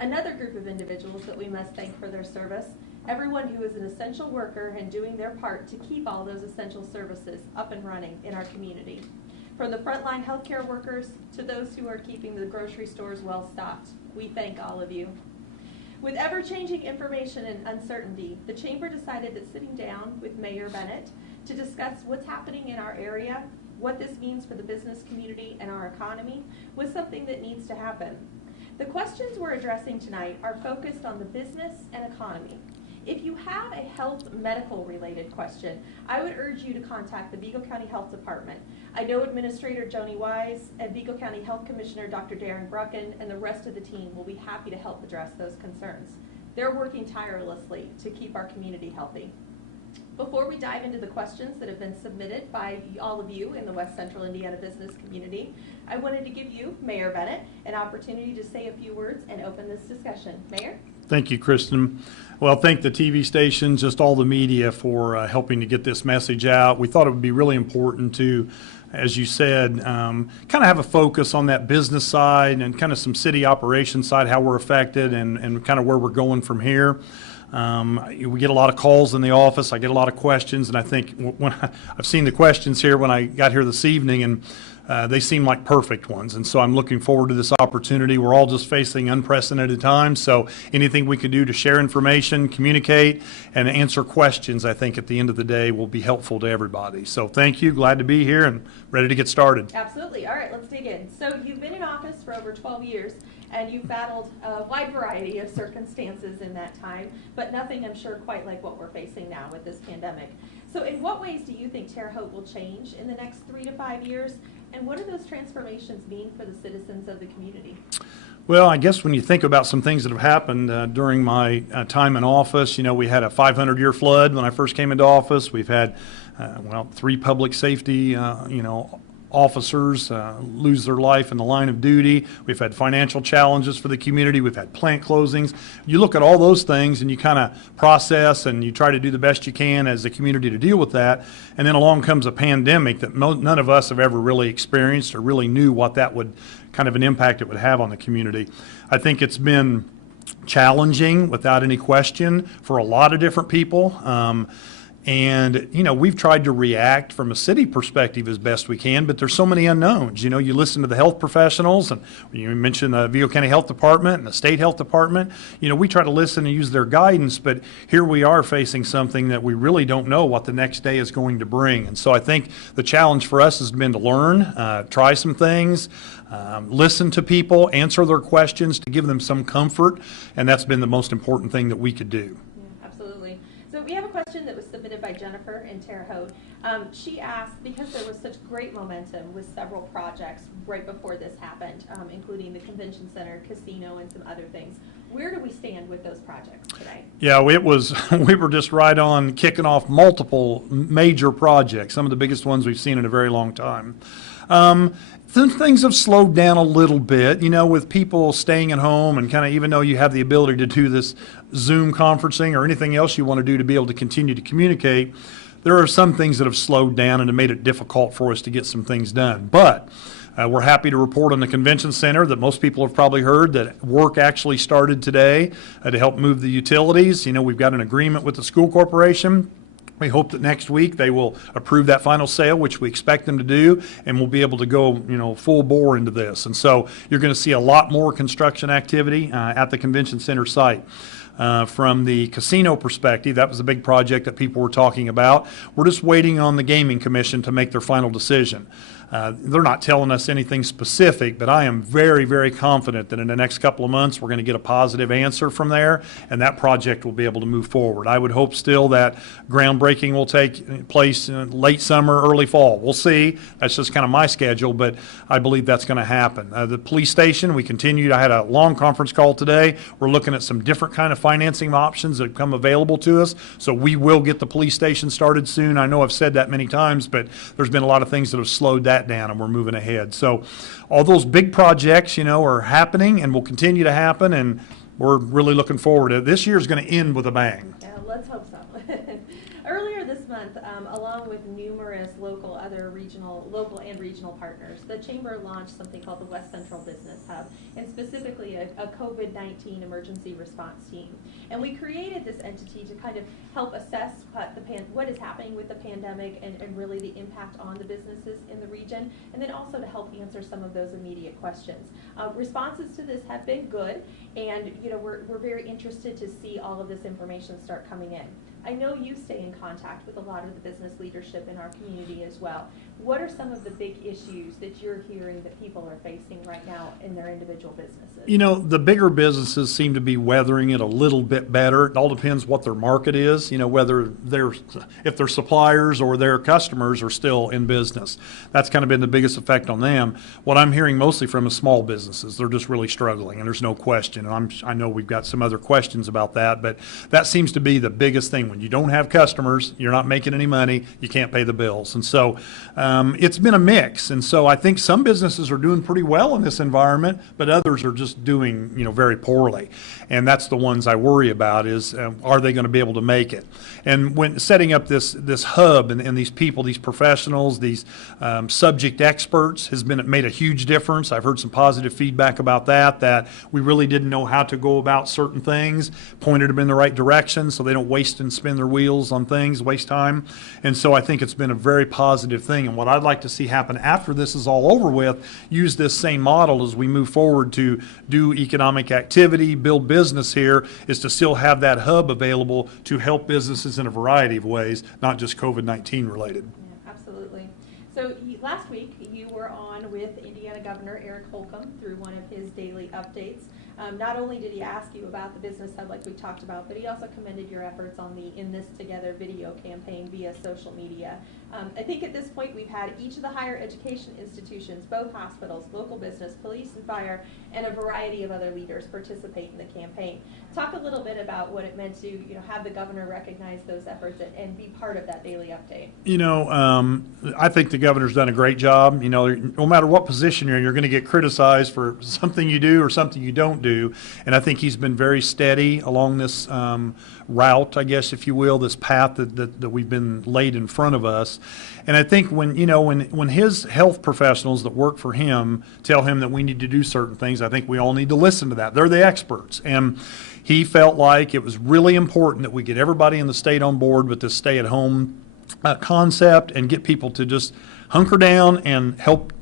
Another group of individuals that we must thank for their service, everyone who is an essential worker and doing their part to keep all those essential services up and running in our community. From the frontline healthcare workers to those who are keeping the grocery stores well stocked, we thank all of you. With ever-changing information and uncertainty, the Chamber decided that sitting down with Mayor Bennett to discuss what's happening in our area, what this means for the business community and our economy, was something that needs to happen. The questions we're addressing tonight are focused on the business and economy. If you have a health medical related question, I would urge you to contact the Vigo County Health Department. I know Administrator Joni Wise and Vigo County Health Commissioner Dr. Darren Brucken and the rest of the team will be happy to help address those concerns. They're working tirelessly to keep our community healthy. Before we dive into the questions that have been submitted by all of you in the West Central Indiana business community, I wanted to give you, Mayor Bennett, an opportunity to say a few words and open this discussion. Mayor? Thank you, Kristen. Well, thank the TV stations, just all the media for helping to get this message out. We thought it would be really important to, as you said, kind of have a focus on that business side and kind of some city operation side, how we're affected and kind of where we're going from here. We get a lot of calls in the office. I get a lot of questions, and I think when I've seen the questions here when I got here this evening, and they seem like perfect ones. And so I'm looking forward to this opportunity. We're all just facing unprecedented times, so anything we can do to share information, communicate, and answer questions, I think at the end of the day will be helpful to everybody. So thank you. Glad to be here and ready to get started. Absolutely. All right, let's dig in. So you've been in office for over 12 years. And you've battled a wide variety of circumstances in that time, but nothing, I'm sure, quite like what we're facing now with this pandemic. So in what ways do you think Terre Haute will change in the next 3 to 5 years? And what do those transformations mean for the citizens of the community? Well, I guess when you think about some things that have happened during my time in office, you know, we had a 500-year flood when I first came into office. We've had, 3 public safety, officers lose their life in the line of duty. We've had financial challenges for the community. We've had plant closings. You look at all those things and you kind of process and you try to do the best you can as a community to deal with that. And then along comes a pandemic that none of us have ever really experienced or really knew what that would kind of an impact it would have on the community. I think it's been challenging without any question for a lot of different people. And, you know, we've tried to react from a city perspective as best we can, but there's so many unknowns. You know, you listen to the health professionals, and you mentioned the Vigo County Health Department and the State Health Department. You know, we try to listen and use their guidance, but here we are facing something that we really don't know what the next day is going to bring. And so I think the challenge for us has been to learn, try some things, listen to people, answer their questions to give them some comfort, and that's been the most important thing that we could do. So we have a question that was submitted by Jennifer in Terre Haute. She asked, because there was such great momentum with several projects right before this happened, including the convention center, casino, and some other things, where do we stand with those projects today? Yeah, we were just right on kicking off multiple major projects, some of the biggest ones we've seen in a very long time. Things have slowed down a little bit, you know, with people staying at home and kind of, even though you have the ability to do this Zoom conferencing or anything else you want to do to be able to continue to communicate, there are some things that have slowed down and have made it difficult for us to get some things done. But we're happy to report on the convention center that most people have probably heard that work actually started today to help move the utilities. You know, we've got an agreement with the school corporation. We hope that next week they will approve that final sale, which we expect them to do, and we'll be able to go, you know, full bore into this. And so you're going to see a lot more construction activity at the convention center site. From the casino perspective, that was a big project that people were talking about. We're just waiting on the Gaming Commission to make their final decision. They're not telling us anything specific, but I am very, very confident that in the next couple of months we're going to get a positive answer from there, and that project will be able to move forward. I would hope still that groundbreaking will take place in late summer, early fall. We'll see. That's just kind of my schedule, but I believe that's going to happen. The police station, we continued. I had a long conference call today. We're looking at some different kind of financing options that have come available to us, so we will get the police station started soon. I know I've said that many times, but there's been a lot of things that have slowed that down, and we're moving ahead. So all those big projects, you know, are happening and will continue to happen, and we're really looking forward to it. This year is going to end with a bang. Yeah, let's hope so. All Earlier this month, along with numerous local and regional partners, the Chamber launched something called the West Central Business Hub, and specifically a COVID-19 emergency response team. And we created this entity to kind of help assess what is happening with the pandemic and really the impact on the businesses in the region, and then also to help answer some of those immediate questions. Responses to this have been good, and we're very interested to see all of this information start coming in. I know you stay in contact with a lot of the business leadership in our community as well. What are some of the big issues that you're hearing that people are facing right now in their individual businesses? The bigger businesses seem to be weathering it a little bit better. It all depends what their market is, whether if their suppliers or their customers are still in business. That's kind of been the biggest effect on them. What I'm hearing mostly from is small businesses. They're just really struggling, and there's no question. And I know we've got some other questions about that, but that seems to be the biggest thing. When you don't have customers, you're not making any money, you can't pay the bills. And so it's been a mix. And so I think some businesses are doing pretty well in this environment, but others are just doing, very poorly. And that's the ones I worry about is, are they going to be able to make it? And when setting up this hub and these people, these professionals, these subject experts has made a huge difference. I've heard some positive feedback about that we really didn't know how to go about certain things, pointed them in the right direction so they don't waste and spin their wheels on things, waste time. And so I think it's been a very positive thing. And what I'd like to see happen after this is all over with, use this same model as we move forward to do economic activity, build business here, is to still have that hub available to help businesses in a variety of ways, not just COVID-19 related. Yeah, absolutely. So last week you were on with Indiana Governor Eric Holcomb through one of his daily updates. Not only did he ask you about the business hub like we talked about, but he also commended your efforts on the In This Together video campaign via social media. I think at this point we've had each of the higher education institutions, both hospitals, local business, police and fire, and a variety of other leaders participate in the campaign. Talk a little bit about what it meant to have the governor recognize those efforts and be part of that daily update. I think the governor's done a great job. No matter what position you're going to get criticized for something you do or something you don't do. And I think he's been very steady along this route, I guess, if you will, this path that we've been laid in front of us. And I think when his health professionals that work for him tell him that we need to do certain things, I think we all need to listen to that. They're the experts. And he felt like it was really important that we get everybody in the state on board with this stay-at-home concept and get people to just hunker down and help,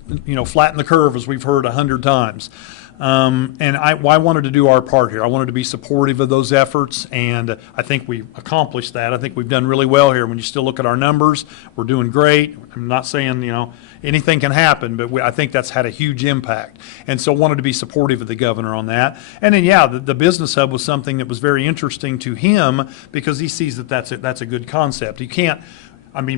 flatten the curve, as we've heard 100 times. And I wanted to do our part here. I wanted to be supportive of those efforts, and I think we've accomplished that. I think we've done really well here. When you still look at our numbers, we're doing great. I'm not saying, anything can happen, but I think that's had a huge impact. And so wanted to be supportive of the governor on that. And then, the business hub was something that was very interesting to him because he sees that's a good concept. You can't,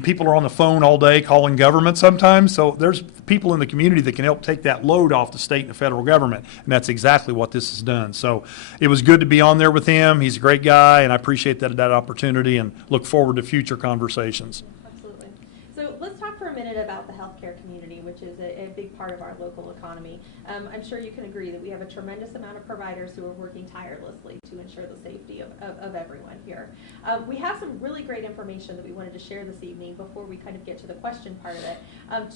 people are on the phone all day calling government sometimes, so there's people in the community that can help take that load off the state and the federal government, and that's exactly what this has done. So it was good to be on there with him. He's a great guy, and I appreciate that opportunity and look forward to future conversations. Absolutely. So let's talk for a minute about the healthcare community, which is a big part of our local economy. I'm sure you can agree that we have a tremendous amount of providers who are working tirelessly to ensure the safety of everyone here. We have some really great information that we wanted to share this evening before we kind of get to the question part of it.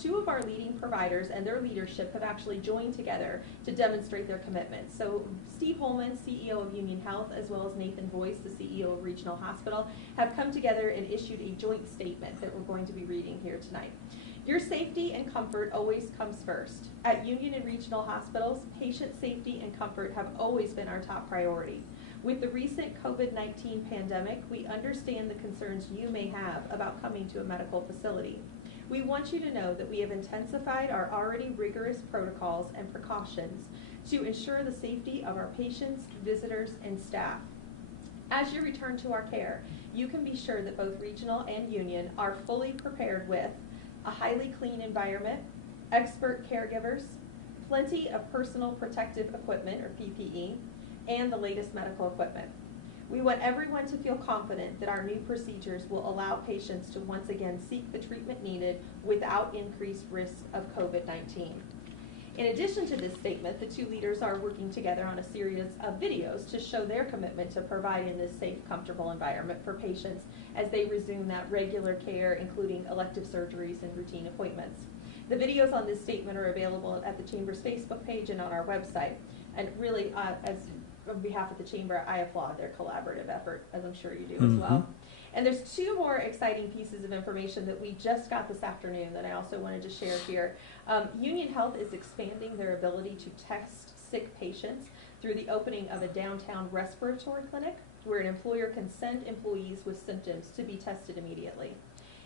Two of our leading providers and their leadership have actually joined together to demonstrate their commitment. So Steve Holman, CEO of Union Health, as well as Nathan Boyce, the CEO of Regional Hospital, have come together and issued a joint statement that we're going to be reading here tonight. Your safety and comfort always comes first. At Union and Regional Hospitals, patient safety and comfort have always been our top priority. With the recent COVID-19 pandemic, we understand the concerns you may have about coming to a medical facility. We want you to know that we have intensified our already rigorous protocols and precautions to ensure the safety of our patients, visitors, and staff. As you return to our care, you can be sure that both Regional and Union are fully prepared with a highly clean environment, expert caregivers, plenty of personal protective equipment, or PPE, and the latest medical equipment. We want everyone to feel confident that our new procedures will allow patients to once again seek the treatment needed without increased risk of COVID-19. In addition to this statement, the two leaders are working together on a series of videos to show their commitment to providing this safe, comfortable environment for patients as they resume that regular care, including elective surgeries and routine appointments. The videos on this statement are available at the Chamber's Facebook page and on our website. And really, on behalf of the Chamber, I applaud their collaborative effort, as I'm sure you do as well. And there's two more exciting pieces of information that we just got this afternoon that I also wanted to share here. Union Health is expanding their ability to test sick patients through the opening of a downtown respiratory clinic where an employer can send employees with symptoms to be tested immediately.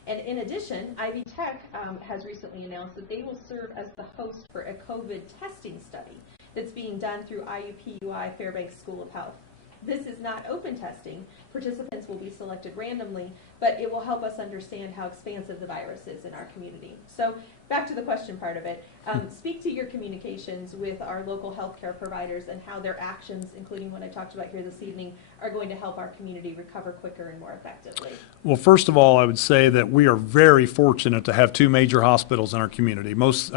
And in addition, Ivy Tech has recently announced that they will serve as the host for a COVID testing study that's being done through IUPUI Fairbanks School of Health. This is not open testing. Participants will be selected randomly, but it will help us understand how expansive the virus is in our community. So back to the question part of it. Speak to your communications with our local healthcare providers and how their actions, including what I talked about here this evening, are going to help our community recover quicker and more effectively. Well, first of all, I would say that we are very fortunate to have two major hospitals in our community. Most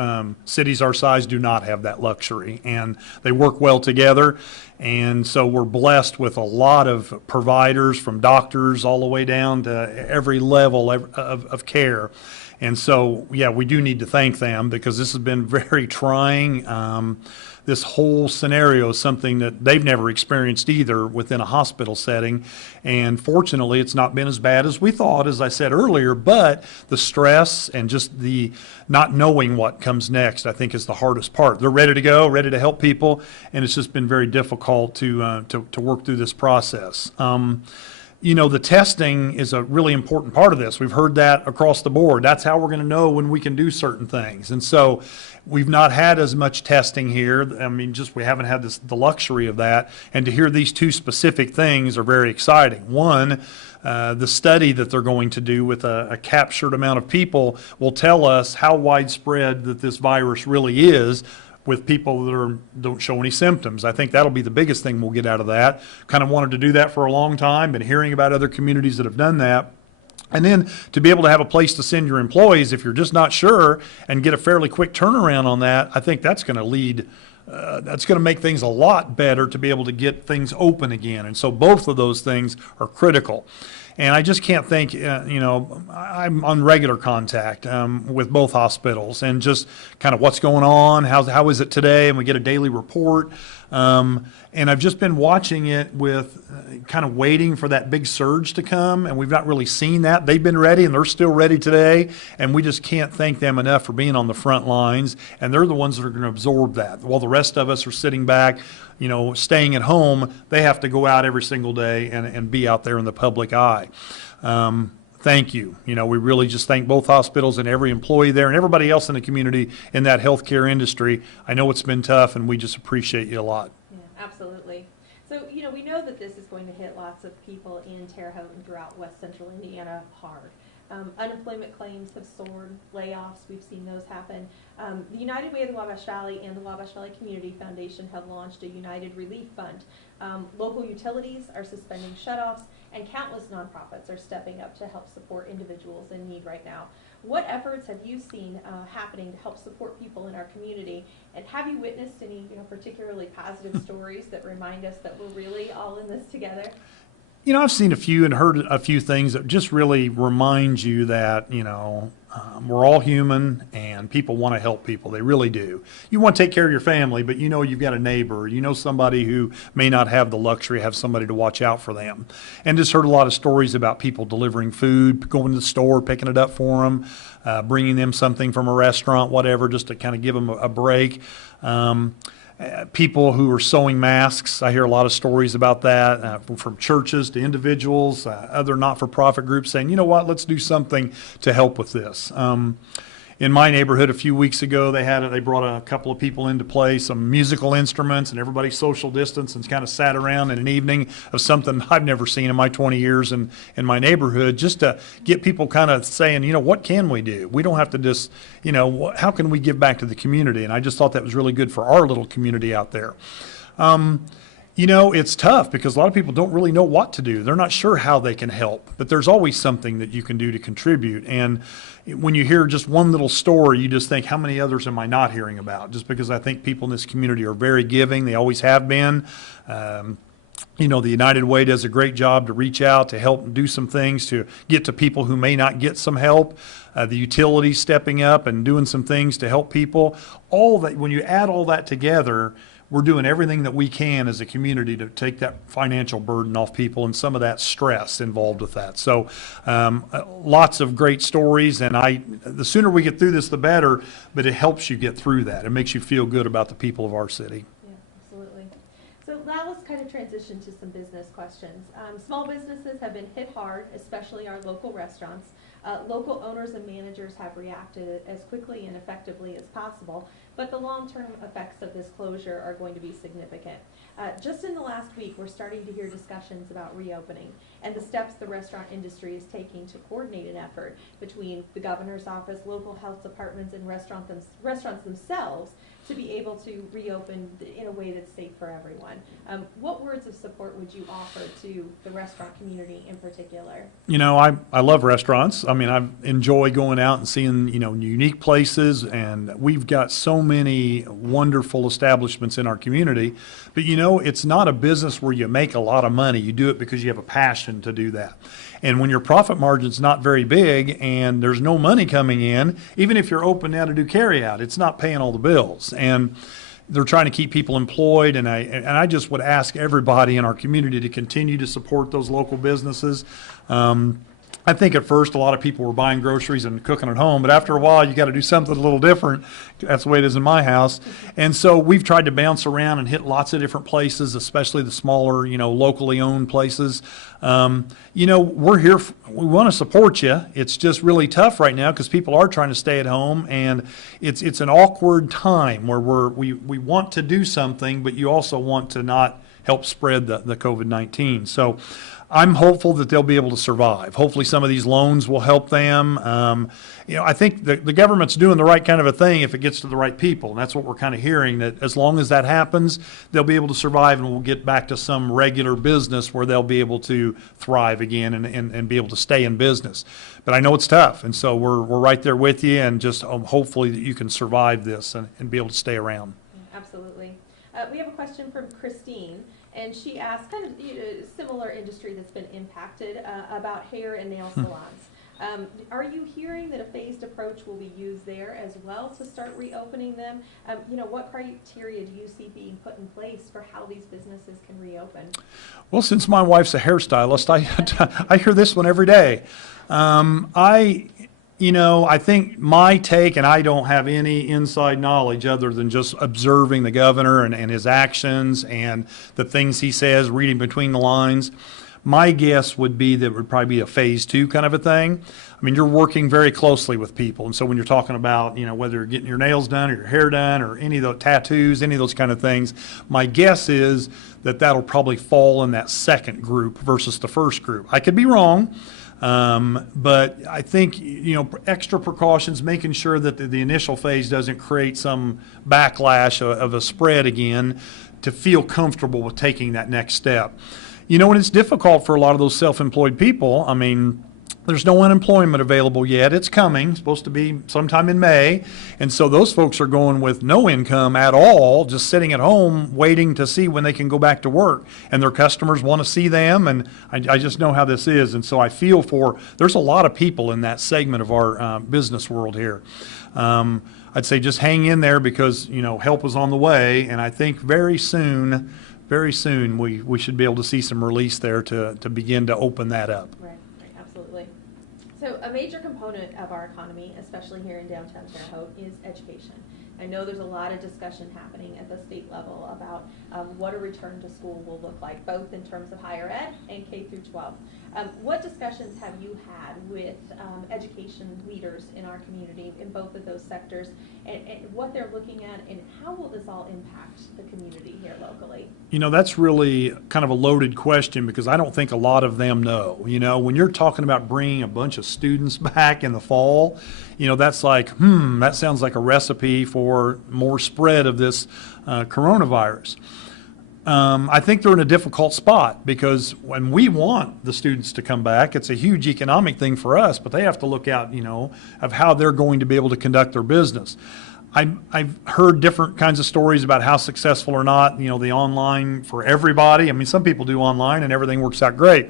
cities our size do not have that luxury, and they work well together. And so we're blessed with a lot of providers, from doctors all the way down to every level of care. And so, yeah, we do need to thank them because this has been very trying. This whole scenario is something that they've never experienced either within a hospital setting. And fortunately, it's not been as bad as we thought, as I said earlier, but the stress and just the not knowing what comes next, I think, is the hardest part. They're ready to go, ready to help people, and it's just been very difficult to work through this process. You know, the testing is a really important part of this. We've heard that across the board. That's how we're going to know when we can do certain things. And so we've not had as much testing here. I mean, just we haven't had the luxury of that. And to hear these two specific things are very exciting. One, the study that they're going to do with a captured amount of people will tell us how widespread that this virus really is with people that don't show any symptoms. I think that'll be the biggest thing we'll get out of that. Kind of wanted to do that for a long time, been hearing about other communities that have done that. And then to be able to have a place to send your employees if you're just not sure and get a fairly quick turnaround on that, I think that's going to that's going to make things a lot better to be able to get things open again. And so both of those things are critical. And I just can't think, I'm on regular contact with both hospitals and just kind of what's going on, how is it today, and we get a daily report. And I've just been watching it with kind of waiting for that big surge to come, and we've not really seen that. They've been ready, and they're still ready today, and we just can't thank them enough for being on the front lines, and they're the ones that are going to absorb that. While the rest of us are sitting back, staying at home, they have to go out every single day and be out there in the public eye. Thank you. We really just thank both hospitals and every employee there and everybody else in the community in that healthcare industry. I know it's been tough, and we just appreciate you a lot. Yeah, absolutely. So, we know that this is going to hit lots of people in Terre Haute and throughout West Central Indiana hard. Unemployment claims have soared, layoffs, we've seen those happen. The United Way of the Wabash Valley and the Wabash Valley Community Foundation have launched a United Relief Fund. Local utilities are suspending shutoffs, and countless nonprofits are stepping up to help support individuals in need right now. What efforts have you seen happening to help support people in our community? And have you witnessed any particularly positive stories that remind us that we're really all in this together? I've seen a few and heard a few things that just really remind you that, we're all human and people want to help people. They really do. You want to take care of your family, but you've got a neighbor, somebody who may not have the luxury, have somebody to watch out for them. And just heard a lot of stories about people delivering food, going to the store, picking it up for them, bringing them something from a restaurant, whatever, just to kind of give them a break. People who are sewing masks. I hear a lot of stories about that from churches to individuals, other not-for-profit groups saying, let's do something to help with this. In my neighborhood a few weeks ago, they brought a couple of people into play, some musical instruments, and everybody social distance and kind of sat around in an evening of something I've never seen in my 20 years in my neighborhood, just to get people kind of saying, what can we do? We don't have to just, how can we give back to the community? And I just thought that was really good for our little community out there. You know, it's tough because a lot of people don't really know what to do. They're not sure how they can help, but there's always something that you can do to contribute. And when you hear just one little story, you just think, how many others am I not hearing about? Just because I think people in this community are very giving. They always have been. You know, the United Way does a great job to reach out, to help do some things, to get to people who may not get some help. The utilities stepping up and doing some things to help people. All that, when you add all that together, we're doing everything that we can as a community to take that financial burden off people and some of that stress involved with that. So lots of great stories, and the sooner we get through this, the better, but it helps you get through that. It makes you feel good about the people of our city. Yeah, absolutely. So now let's kind of transition to some business questions. Small businesses have been hit hard, especially our local restaurants. Local owners and managers have reacted as quickly and effectively as possible, but the long-term effects of this closure are going to be significant. Just in the last week, we're starting to hear discussions about reopening and the steps the restaurant industry is taking to coordinate an effort between the governor's office, local health departments, and restaurants themselves to be able to reopen in a way that's safe for everyone. What words of support would you offer to the restaurant community in particular? You know, I love restaurants. I mean, I enjoy going out and seeing, you know, unique places, and we've got so many wonderful establishments in our community. But, you know, it's not a business where you make a lot of money. You do it because you have a passion to do that. And when your profit margin's not very big and there's no money coming in, even if you're open now to do carry out, it's not paying all the bills. And they're trying to keep people employed, and I just would ask everybody in our community to continue to support those local businesses. I think at first a lot of people were buying groceries and cooking at home, but after a while you got to do something a little different. That's the way it is in my house. And so we've tried to bounce around and hit lots of different places, especially the smaller, you know, locally owned places. You know, we're here, we want to support you. It's just really tough right now because people are trying to stay at home, and it's an awkward time where we want to do something, but you also want to not help spread the COVID-19. So I'm hopeful that they'll be able to survive. Hopefully some of these loans will help them. You know, I think the government's doing the right kind of a thing if it gets to the right people. And that's what we're kind of hearing, that as long as that happens, they'll be able to survive, and we'll get back to some regular business where they'll be able to thrive again and be able to stay in business. But I know it's tough, and so we're right there with you, and just hopefully that you can survive this and be able to stay around. Absolutely. We have a question from Christine. And she asked, kind of similar industry that's been impacted, about hair and nail salons. Are you hearing that a phased approach will be used there as well to start reopening them? You know, what criteria do you see being put in place for how these businesses can reopen? Well, since my wife's a hairstylist, I hear this one every day. You know, I think my take, and I don't have any inside knowledge other than just observing the governor and his actions and the things he says, reading between the lines. My guess would be that it would probably be a phase 2 kind of a thing. I mean, you're working very closely with people. And so when you're talking about, you know, whether you're getting your nails done or your hair done or any of those tattoos, any of those kind of things, my guess is that that'll probably fall in that second group versus the first group. I could be wrong. But I think, you know, extra precautions, making sure that the initial phase doesn't create some backlash of a spread again, to feel comfortable with taking that next step. You know, and it's difficult for a lot of those self-employed people. I mean, there's no unemployment available yet. It's coming, it's supposed to be sometime in May. And so those folks are going with no income at all, just sitting at home waiting to see when they can go back to work. And their customers want to see them, and I just know how this is. And so I feel there's a lot of people in that segment of our business world here. I'd say just hang in there because, you know, help is on the way. And I think very soon we should be able to see some release there to begin to open that up. Right, absolutely. So a major component of our economy, especially here in downtown Terre Haute, is education. I know there's a lot of discussion happening at the state level about what a return to school will look like, both in terms of higher ed and K through 12. What discussions have you had with education leaders in our community in both of those sectors, and what they're looking at, and how will this all impact the community here locally? You know, that's really kind of a loaded question because I don't think a lot of them know. You know, when you're talking about bringing a bunch of students back in the fall, you know, that's like, that sounds like a recipe for more spread of this coronavirus. I think they're in a difficult spot because when we want the students to come back, it's a huge economic thing for us, but they have to look out, of how they're going to be able to conduct their business. I've heard different kinds of stories about how successful or not, the online for everybody. I mean, some people do online and everything works out great.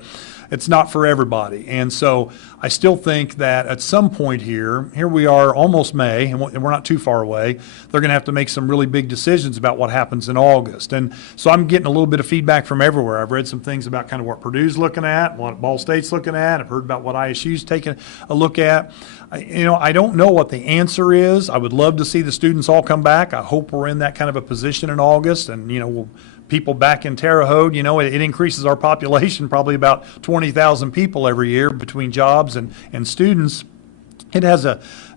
It's not for everybody. And so I still think that at some point here we are almost May, and we're not too far away. They're going to have to make some really big decisions about what happens in August. And so I'm getting a little bit of feedback from everywhere. I've read some things about kind of what Purdue's looking at, what Ball State's looking at. I've heard about what ISU's taking a look at. I don't know what the answer is. I would love to see the students all come back. I hope we're in that kind of a position in August, and, people back in Terre Haute, it increases our population probably about 20,000 people every year between jobs and students. It has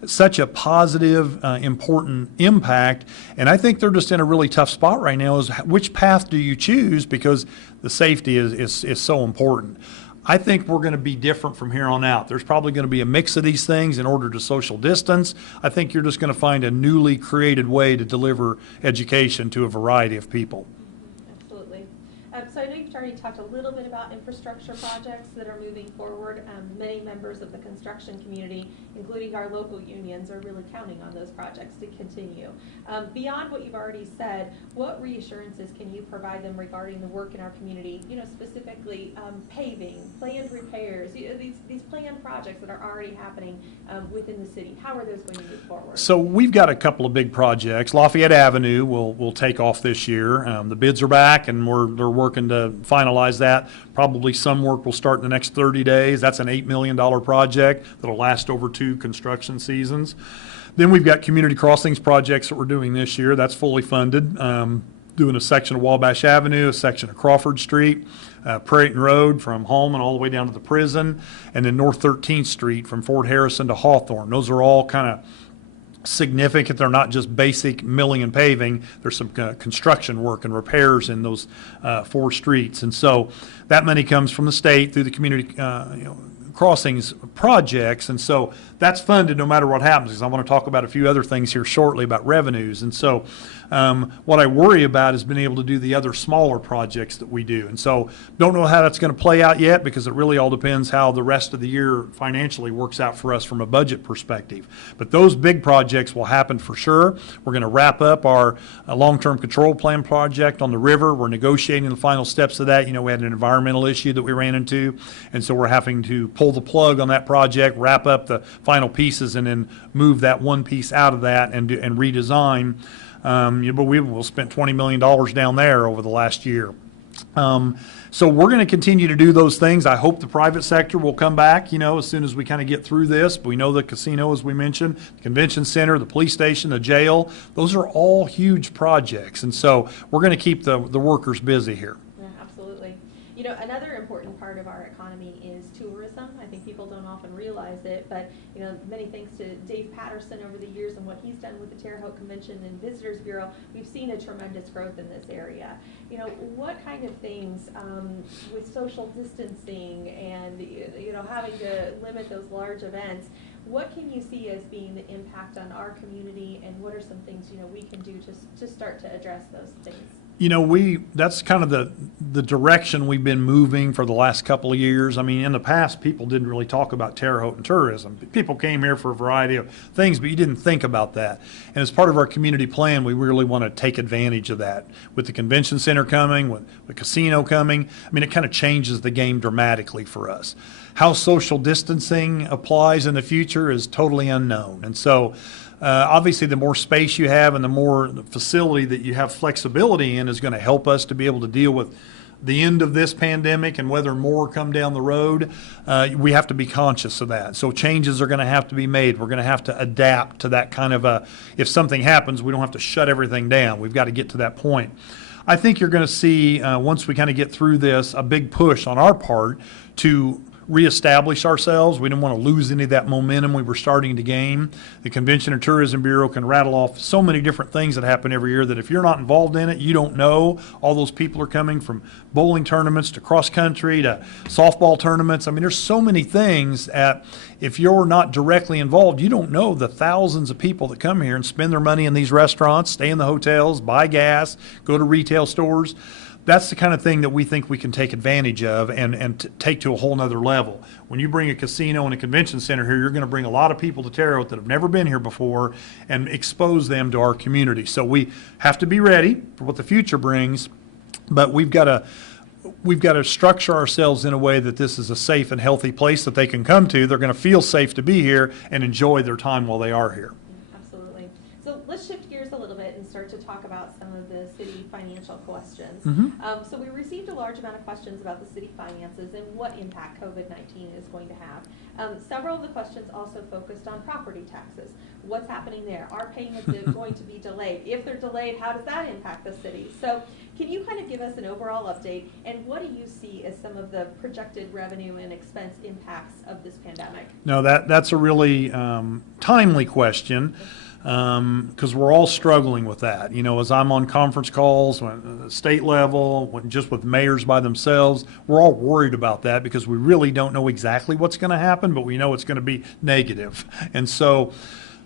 such a positive, important impact, and I think they're just in a really tough spot right now is which path do you choose, because the safety is so important. I think we're going to be different from here on out. There's probably going to be a mix of these things in order to social distance. I think you're just going to find a newly created way to deliver education to a variety of people. Absolutely. So I know you've already talked a little bit about infrastructure projects that are moving forward. Many members of the construction community, including our local unions, are really counting on those projects to continue. Beyond what you've already said, what reassurances can you provide them regarding the work in our community, specifically paving, planned repairs, these planned projects that are already happening within the city? How are those going to move forward? So we've got a couple of big projects. Lafayette Avenue will take off this year. The bids are back, and they're working to finalize that. Probably some work will start in the next 30 days. That's an $8 million project that'll last over 2 construction seasons. Then we've got community crossings projects that we're doing this year. That's fully funded. Doing a section of Wabash Avenue, a section of Crawford Street, Prairie Road from Holman all the way down to the prison, and then North 13th Street from Fort Harrison to Hawthorne. Those are all kind of significant. They're not just basic milling and paving. There's some construction work and repairs in those 4 streets. And so that money comes from the state through the community crossings projects, and so that's funded no matter what happens, because I want to talk about a few other things here shortly about revenues. And so what I worry about is being able to do the other smaller projects that we do. And so don't know how that's going to play out yet, because it really all depends how the rest of the year financially works out for us from a budget perspective. But those big projects will happen for sure. We're going to wrap up our long-term control plan project on the river. We're negotiating the final steps of that. We had an environmental issue that we ran into, and so we're having to pull the plug on that project, wrap up the final pieces, and then move that one piece out of that and redesign. But we've spent $20 million down there over the last year. So we're going to continue to do those things. I hope the private sector will come back, as soon as we kind of get through this. But we know the casino, as we mentioned, the convention center, the police station, the jail, those are all huge projects. And so we're going to keep the workers busy here. Yeah, absolutely. Another important part of our economy is tourism. I think people don't often realize it, but many thanks to Dave Patterson over the years and what he's done with the Terre Haute Convention and Visitors Bureau, we've seen a tremendous growth in this area. What kind of things with social distancing and having to limit those large events, what can you see as being the impact on our community, and what are some things we can do to start to address those things? That's kind of the direction we've been moving for the last couple of years. I mean, in the past, people didn't really talk about Terre Haute and tourism. People came here for a variety of things, but you didn't think about that. And as part of our community plan, we really want to take advantage of that. With the convention center coming, with the casino coming, it kind of changes the game dramatically for us. How social distancing applies in the future is totally unknown. And so obviously, the more space you have and the more facility that you have flexibility in is going to help us to be able to deal with the end of this pandemic, and whether more come down the road, we have to be conscious of that. So changes are going to have to be made. We're going to have to adapt to that kind of if something happens, we don't have to shut everything down. We've got to get to that point. I think you're going to see, once we kind of get through this, a big push on our part to reestablish ourselves. We didn't want to lose any of that momentum we were starting to gain. The Convention and Tourism Bureau can rattle off so many different things that happen every year that if you're not involved in it, you don't know. All those people are coming from bowling tournaments to cross country to softball tournaments. There's so many things that if you're not directly involved, you don't know the thousands of people that come here and spend their money in these restaurants, stay in the hotels, buy gas, go to retail stores. that's the kind of thing that we think we can take advantage of and take to a whole nother level. When you bring a casino and a convention center here, you're going to bring a lot of people to Terre Haute that have never been here before and expose them to our community. So we have to be ready for what the future brings, but we've got to structure ourselves in a way that this is a safe and healthy place that they can come to. They're going to feel safe to be here and enjoy their time while they are here. Absolutely. So let's shift gears a little bit and start to talk about some of the city financial questions. So we received a large amount of questions about the city finances and what impact COVID-19 is going to have. Several of the questions also focused on property taxes. What's happening there? Are payments going to be delayed? If they're delayed, how does that impact the city? So can you kind of give us an overall update, and what do you see as some of the projected revenue and expense impacts of this pandemic? No, that's a really timely question, because we're all struggling with that. You know, as I'm on conference calls, state level, just with mayors by themselves, we're all worried about that because we really don't know exactly what's going to happen, but we know it's going to be negative. And so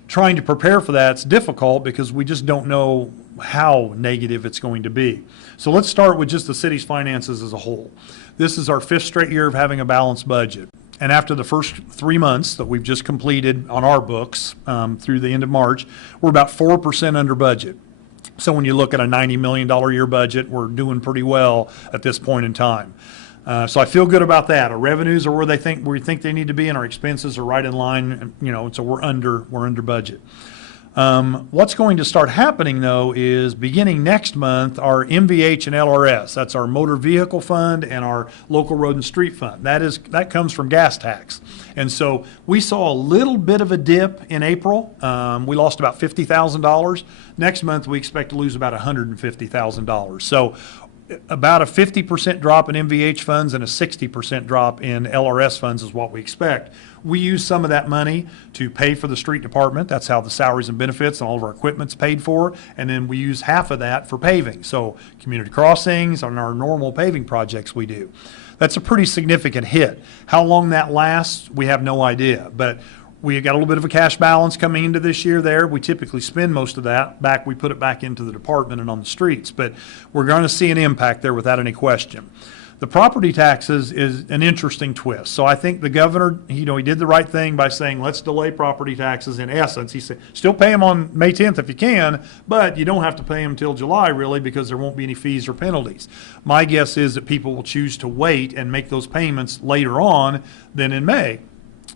trying to prepare for that's difficult because we just don't know how negative it's going to be. So let's start with just the city's finances as a whole. This is our 5th straight year of having a balanced budget. And after the first 3 months that we've just completed on our books through the end of March, we're about 4% under budget. So when you look at a $90 million a year budget, we're doing pretty well at this point in time. So I feel good about that. Our revenues are where we think they need to be, and our expenses are right in line. You know, so we're under budget. What's going to start happening though is beginning next month, our MVH and LRS, that's our motor vehicle fund and our local road and street fund. That comes from gas tax. And so we saw a little bit of a dip in April. We lost about $50,000. Next month we expect to lose about $150,000. So about a 50% drop in MVH funds and a 60% drop in LRS funds is what we expect. We use some of that money to pay for the street department. That's how the salaries and benefits and all of our equipment's paid for. And then we use half of that for paving. So community crossings and our normal paving projects we do. That's a pretty significant hit. How long that lasts, we have no idea. But we got a little bit of a cash balance coming into this year there. We typically spend most of that back. We put it back into the department and on the streets. But we're going to see an impact there without any question. The property taxes is an interesting twist. So I think the governor, he did the right thing by saying, let's delay property taxes. In essence, he said, still pay them on May 10th if you can, but you don't have to pay them until July, really, because there won't be any fees or penalties. My guess is that people will choose to wait and make those payments later on than in May.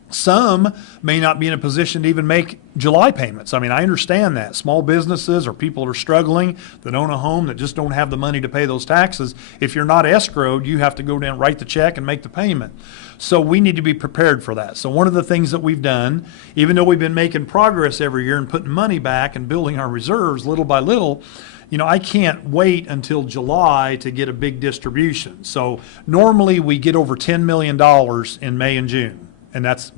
Some may not be in a position to even make July payments. I mean, I understand that. Small businesses or people that are struggling, that own a home, that just don't have the money to pay those taxes. If you're not escrowed, you have to go down, write the check, and make the payment. So we need to be prepared for that. So one of the things that we've done, even though we've been making progress every year and putting money back and building our reserves little by little, I can't wait until July to get a big distribution. So normally we get over $10 million in May and June. And that's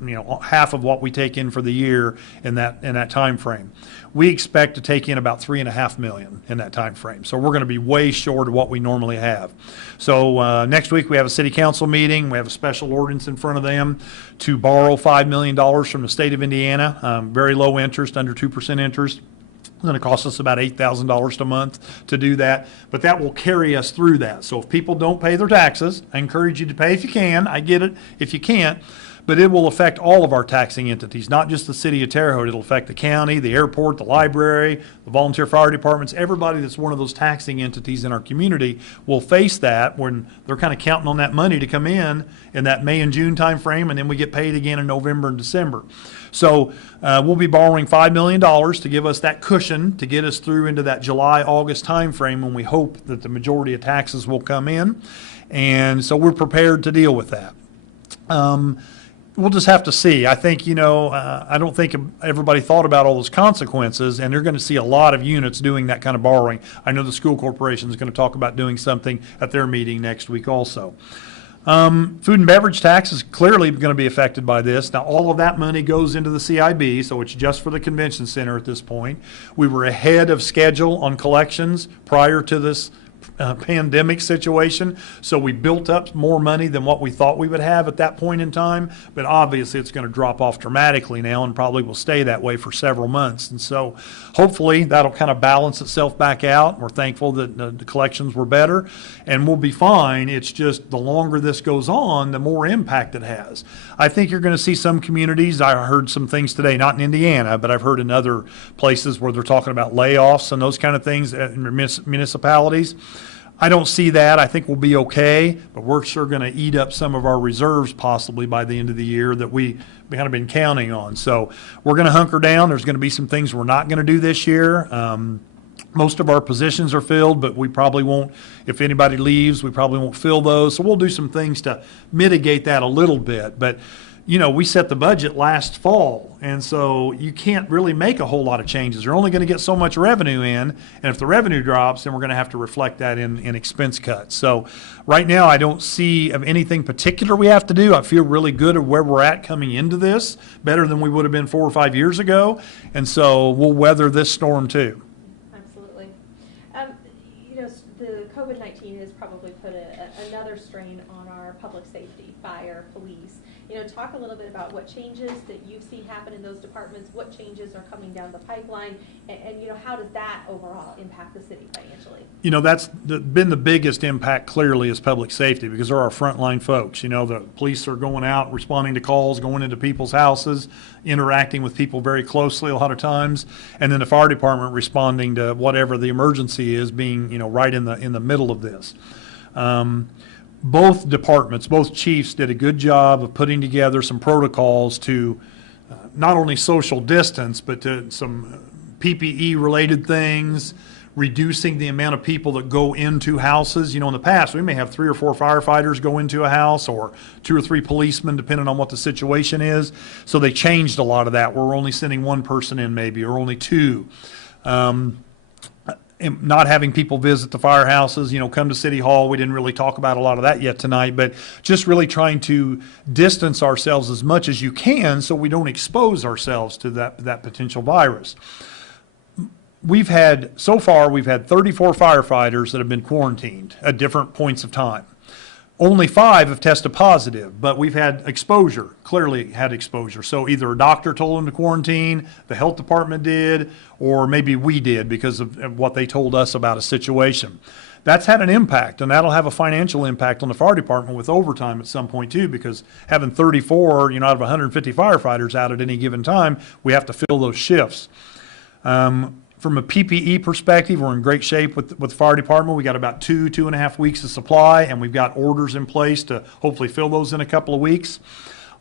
half of what we take in for the year in that time frame. We expect to take in about $3.5 million in that time frame. So we're going to be way short of what we normally have. So next week we have a city council meeting. We have a special ordinance in front of them to borrow $5 million from the state of Indiana, very low interest, under 2% interest. It's going to cost us about $8,000 a month to do that, but that will carry us through that. So if people don't pay their taxes, I encourage you to pay if you can. I get it if you can't. But it will affect all of our taxing entities, not just the city of Terre Haute. It'll affect the county, the airport, the library, the volunteer fire departments. Everybody that's one of those taxing entities in our community will face that when they're kind of counting on that money to come in that May and June time frame, and then we get paid again in November and December. So we'll be borrowing $5 million to give us that cushion to get us through into that July, August time frame when we hope that the majority of taxes will come in. And so we're prepared to deal with that. We'll just have to see. I think, I don't think everybody thought about all those consequences, and they're going to see a lot of units doing that kind of borrowing. I know the school corporation is going to talk about doing something at their meeting next week also. Food and beverage tax is clearly going to be affected by this. Now, all of that money goes into the CIB, so it's just for the convention center at this point. We were ahead of schedule on collections prior to this pandemic situation. So we built up more money than what we thought we would have at that point in time. But obviously it's going to drop off dramatically now and probably will stay that way for several months. And so hopefully that'll kind of balance itself back out. We're thankful that the collections were better and we'll be fine. It's just the longer this goes on, the more impact it has. I think you're going to see some communities. I heard some things today, not in Indiana, but I've heard in other places where they're talking about layoffs and those kind of things in municipalities. I don't see that. I think we'll be okay, but we're sure going to eat up some of our reserves possibly by the end of the year that we kind of been counting on. So we're going to hunker down. There's going to be some things we're not going to do this year. Most of our positions are filled, but we probably won't, if anybody leaves, we probably won't fill those. So we'll do some things to mitigate that a little bit. But you know, we set the budget last fall, and so you can't really make a whole lot of changes. You're only going to get so much revenue in, and if the revenue drops, then we're going to have to reflect that in expense cuts. So right now, I don't see of anything particular we have to do. I feel really good of where we're at coming into this, better than we would have been 4 or 5 years ago, and so we'll weather this storm too. Absolutely. You know, the COVID-19 has probably put another strain on our public safety, fire, police. You know, talk a little bit about what changes that you've seen happen in those departments, what changes are coming down the pipeline, and you know, how does that overall impact the city financially? You know, that's been the biggest impact clearly is public safety because they're our frontline folks. You know, the police are going out, responding to calls, going into people's houses, interacting with people very closely a lot of times, and then the fire department responding to whatever the emergency is, being, you know, right in the middle of this. Both departments, both chiefs did a good job of putting together some protocols to not only social distance, but to some PPE related things, reducing the amount of people that go into houses. You know, in the past, we may have 3 or 4 firefighters go into a house or 2 or 3 policemen, depending on what the situation is. So they changed a lot of that. We're only sending 1 person in maybe, or only 2. Not having people visit the firehouses, you know, come to City Hall. We didn't really talk about a lot of that yet tonight, but just really trying to distance ourselves as much as you can so we don't expose ourselves to that potential virus. So far, we've had 34 firefighters that have been quarantined at different points of time. Only 5 have tested positive, but we've had exposure, clearly had exposure. So either a doctor told them to quarantine, the health department did, or maybe we did because of what they told us about a situation. That's had an impact, and that'll have a financial impact on the fire department with overtime at some point too, because having 34, you know, out of 150 firefighters out at any given time, we have to fill those shifts. From a PPE perspective, we're in great shape with the fire department. We got about 2.5 weeks of supply, and we've got orders in place to hopefully fill those in a couple of weeks.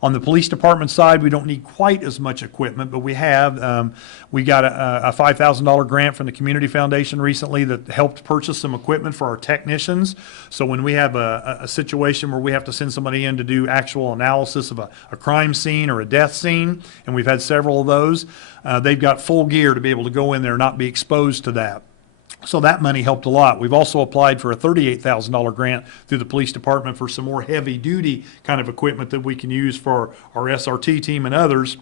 On the police department side, we don't need quite as much equipment, but we have. We got a $5,000 grant from the Community Foundation recently that helped purchase some equipment for our technicians. So when we have a situation where we have to send somebody in to do actual analysis of a crime scene or a death scene, and we've had several of those, they've got full gear to be able to go in there and not be exposed to that. So that money helped a lot. We've also applied for a $38,000 grant through the police department for some more heavy duty kind of equipment that we can use for our SRT team and others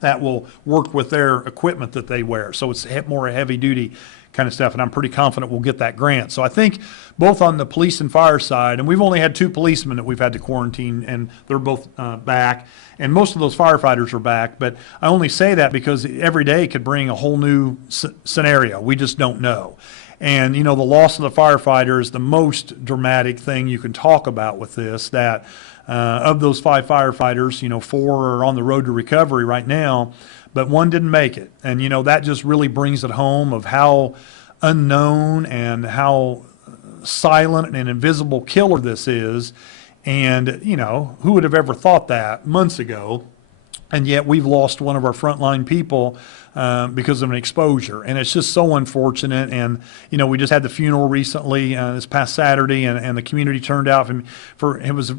that will work with their equipment that they wear. So it's more heavy duty kind of stuff, and I'm pretty confident we'll get that grant. So I think both on the police and fire side, and we've only had 2 policemen that we've had to quarantine, and they're both back, and most of those firefighters are back, but I only say that because every day could bring a whole new scenario. We just don't know. And, you know, the loss of the firefighter is the most dramatic thing you can talk about with this, that of those 5 firefighters, you know, 4 are on the road to recovery right now, but 1 didn't make it. And, you know, that just really brings it home of how unknown and how silent and invisible killer this is. And, you know, who would have ever thought that months ago? And yet we've lost one of our frontline people because of an exposure. And it's just so unfortunate. And, you know, we just had the funeral recently this past Saturday, and the community turned out for it was,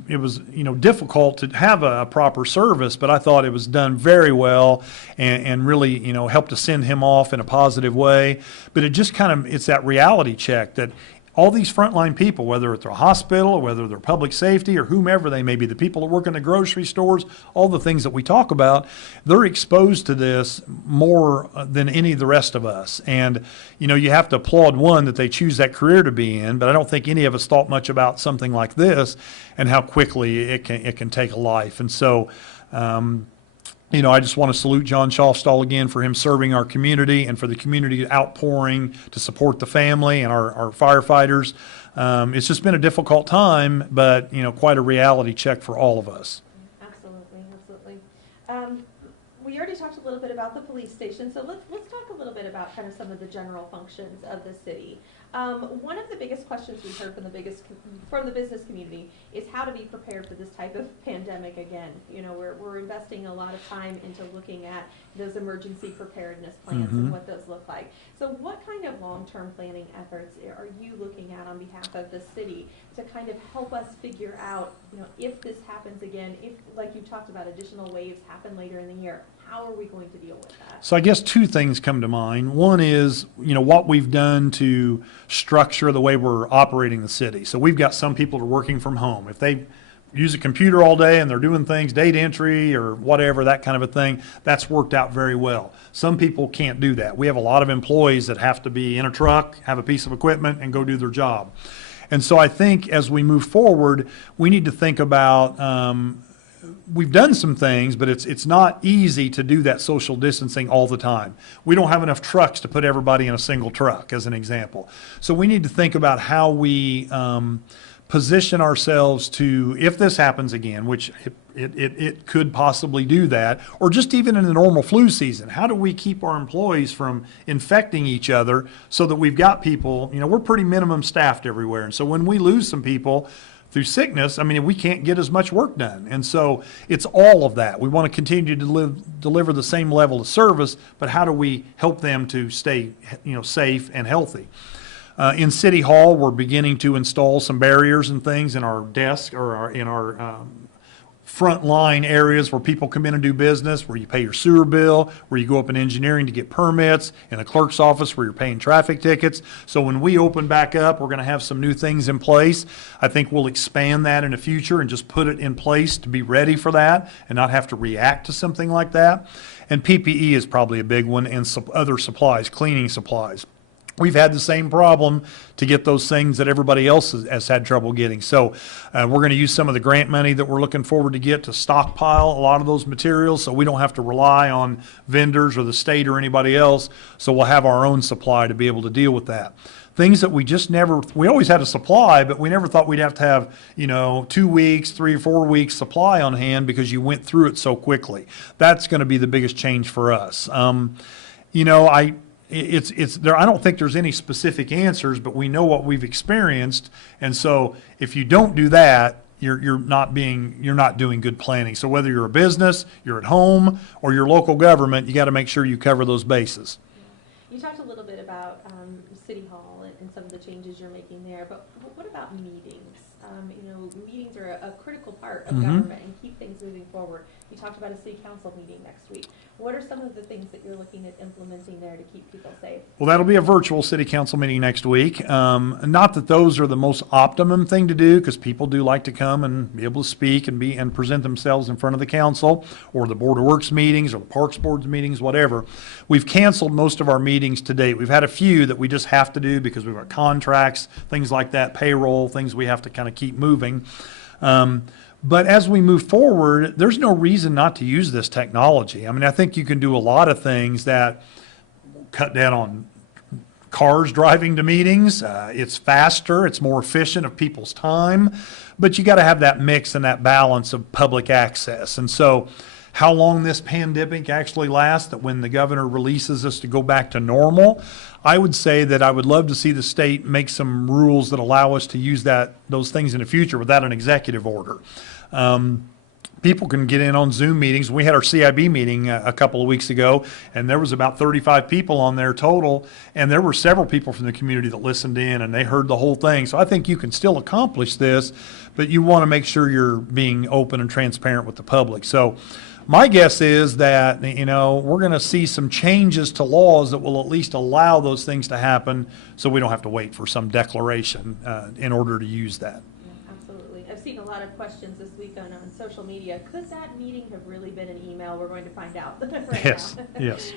you know, difficult to have a proper service, but I thought it was done very well and really, you know, helped to send him off in a positive way. But it just kind of, it's that reality check that all these frontline people, whether it's a hospital or whether they're public safety or whomever they may be, the people that work in the grocery stores, all the things that we talk about, they're exposed to this more than any of the rest of us. And, you know, you have to applaud one that they choose that career to be in, but I don't think any of us thought much about something like this and how quickly it can take a life. And so, you know, I just want to salute John Schaufstall again for him serving our community and for the community outpouring to support the family and our firefighters. It's just been a difficult time, but, you know, quite a reality check for all of us. Absolutely, absolutely. We already talked a little bit about the police station, so let's talk a little bit about kind of some of the general functions of the city. One of the biggest questions we've heard from the business community is how to be prepared for this type of pandemic again. You know, we're investing a lot of time into looking at those emergency preparedness plans and what those look like. So what kind of long-term planning efforts are you looking at on behalf of the city to kind of help us figure out, you know, if this happens again, if, like you talked about, additional waves happen later in the year, how are we going to deal with that? So I guess two things come to mind. One is, you know, what we've done to structure the way we're operating the city. So we've got some people that are working from home. If they use a computer all day and they're doing things, data entry or whatever, that kind of a thing, that's worked out very well. Some people can't do that. We have a lot of employees that have to be in a truck, have a piece of equipment, and go do their job. And so I think as we move forward, we need to think about, we've done some things, but it's not easy to do that social distancing all the time. We don't have enough trucks to put everybody in a single truck, as an example. So we need to think about how we position ourselves to, if this happens again, which it could possibly do that, or just even in the normal flu season, how do we keep our employees from infecting each other so that we've got people, you know, we're pretty minimum staffed everywhere. And so when we lose some people through sickness, I mean, we can't get as much work done. And so it's all of that. We want to continue to deliver the same level of service, but how do we help them to stay, you know, safe and healthy? In City Hall, we're beginning to install some barriers and things in our desk or in our front line areas where people come in and do business, where you pay your sewer bill, where you go up in engineering to get permits, in the clerk's office where you're paying traffic tickets. So when we open back up, we're going to have some new things in place. I think we'll expand that in the future and just put it in place to be ready for that and not have to react to something like that. And PPE is probably a big one, and other supplies, cleaning supplies. We've had the same problem to get those things that everybody else has had trouble getting. So we're going to use some of the grant money that we're looking forward to get to stockpile a lot of those materials so we don't have to rely on vendors or the state or anybody else. So we'll have our own supply to be able to deal with that. Things that we just never, we always had a supply, but we never thought we'd have to have, you know, 2 weeks, 3 or 4 weeks supply on hand because you went through it so quickly. That's going to be the biggest change for us. You know, it's there. I don't think there's any specific answers, but we know what we've experienced, and so if you don't do that, you're not doing good planning. So whether you're a business, you're at home, or your local government, you got to make sure you cover those bases. You talked a little bit about City Hall and some of the changes you're making there, but what about meetings? You know, meetings are a critical part of government and keep things moving forward. You talked about a city council meeting next week. What are some of the things that you're looking at implementing there to keep people safe? Well, that'll be a virtual city council meeting next week. Not that those are the most optimum thing to do, because people do like to come and be able to speak and present themselves in front of the council or the Board of Works meetings or the Parks Board's meetings, whatever. We've canceled most of our meetings to date. We've had a few that we just have to do because we've got contracts, things like that, payroll, things we have to kind of keep moving. But as we move forward, there's no reason not to use this technology. I mean, I think you can do a lot of things that cut down on cars driving to meetings. It's faster, it's more efficient of people's time, but you got to have that mix and that balance of public access. And so how long this pandemic actually lasts, that when the governor releases us to go back to normal, I would say that I would love to see the state make some rules that allow us to use those things in the future without an executive order. People can get in on Zoom meetings. We had our CIB meeting a couple of weeks ago, and there was about 35 people on there total, and there were several people from the community that listened in, and they heard the whole thing. So I think you can still accomplish this, but you want to make sure you're being open and transparent with the public. So my guess is that, we're going to see some changes to laws that will at least allow those things to happen, so we don't have to wait for some declaration in order to use that. Yeah, absolutely. I've seen a lot of questions this week on social media. Could that meeting have really been an email? We're going to find out right Yes, now. yes.